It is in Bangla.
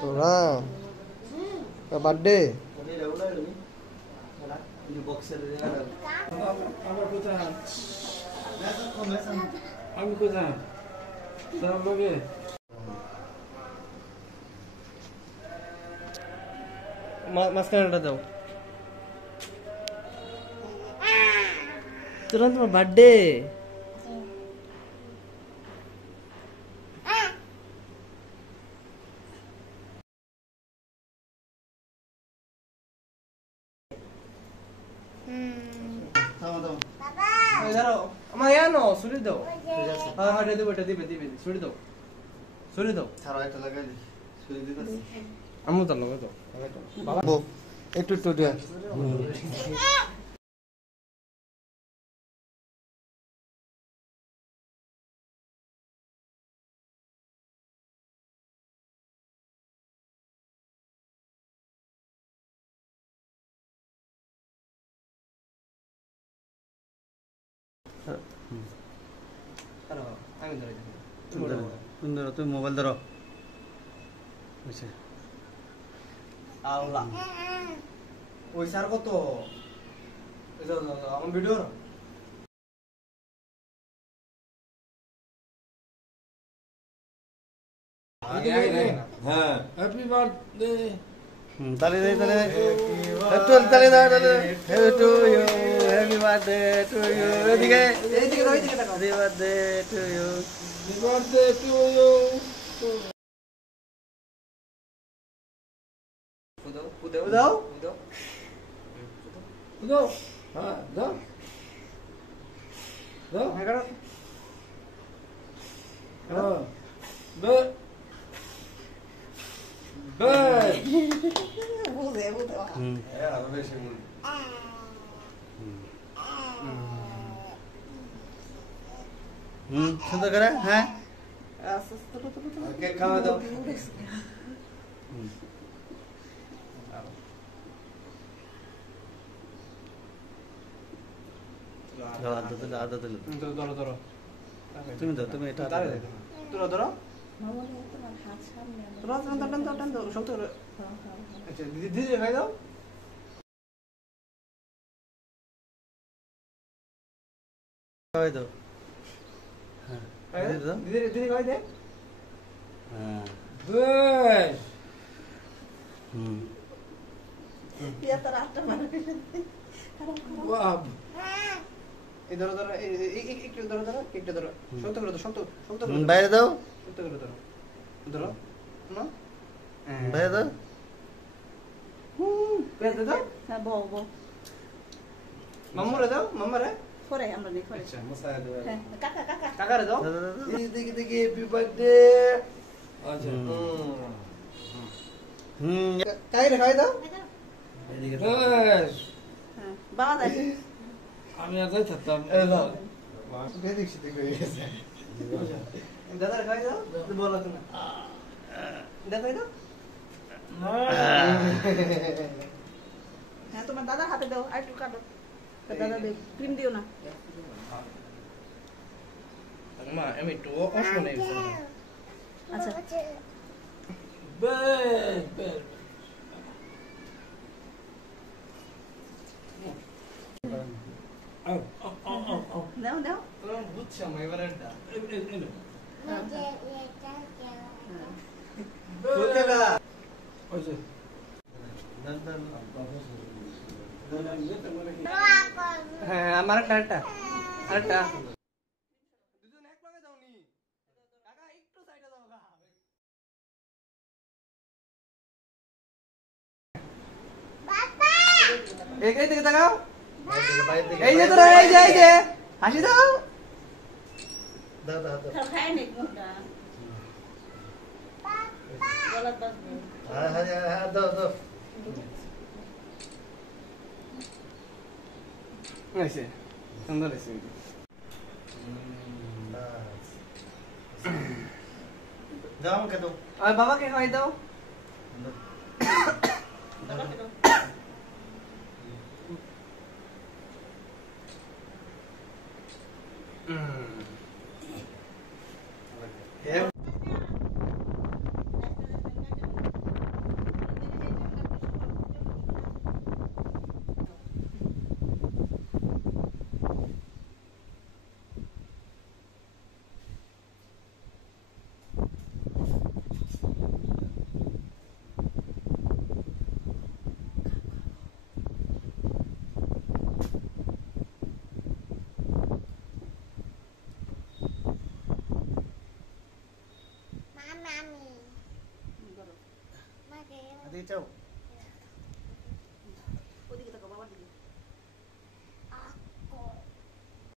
তোরা বার্থডে আমি কোথায় মাঝখানেটা দাও। তোরা তোমার বার্থডে আমার ইয়ানো ছুরি দাও। হ্যাঁ হ্যাঁ দেবো, এটা দিবে দিবে ছুরি দাও, ছুরি দাও। আমি তো লোক দাও বাবা একটু একটু দিয়া। আমি ধরে তুমি মোবাইল ধরো। আল্লাহ ওই স্যার কত আমার ভিডিও হ্যাঁ হ্যাপি বার্থডে তালি দে তালি একটু তালি দাও তালি happy to you happy birthday to you এদিকে এইদিকে দাও, এইদিকে তাকাও। Happy birthday to you happy birthday to you দাও দাও দাও দাও হ্যাঁ দাও দাও হ্যাঁ করো। হ্যাঁ বে বে বুঝে বুঝে সুন্দর করে হ্যাঁ কেক খাওয়া দাও। আদা দিল ধরো ধরো তুমি দাও তুমি এটা ধরো ধরো টান দাও শক্ত করে। আচ্ছা দিদি দিদি খাই দাও। খাওয়াই দাও দিদি দিদি খাই দে। হ্যাঁ বেশ বাহ এই ধরো ধরো একটু ধরো ধরো কেকটা ধরো শক্ত করে দাও, শক্ত শক্ত করে দাও, বাইরে দাও শক্ত করে ধরো ধরো না বাইরে দাও পেতে দাও। হ্যাঁ বউ বউ মাম্মুরে দাও মাম্মারে। করে আমরা নেই করে আচ্ছা মশাই দাও। হ্যাঁ কাকা কাকা কাকারে দাও। দেখি দেখি হ্যাপি বার্থডে আচ্ছা কাইরে খাই দাও। বেশ হ্যাঁ বাবা যাবে আমি আর যাই থাকতাম দাদার খাই দাও বলো তো না দাদা খাই দাও। হ্যাঁ তোমার দাদার হাতে দাও আর একটু কাটো দাদা দেব ক্রিম দিও না মা আমি একটু অসম নেই। আচ্ছা বেশ বেশ দাও দাও বুঝছো আমার এবারেরটা হ্যাঁ আমার আরেকটা আরেকটা দুজন এক লগে দাওনি কাকা একটু সাইডে দাও গা। বাবা এই দিকে তাকাও। এই যে তোরা এই যে হাসি দাও। দাও দাও দাও খায় নি কোনটা গলার দাও হ্যাঁ হ্যাঁ হ্যাঁ দাও দাও হয়েছে সুন্দর হয়েছে। দাও আমাকে দাও আর বাবাকে খাই দাও। বাবাকে দাও হ্যাঁ এদিকে চাও। ওদিকে তাকাও বাবার দিকে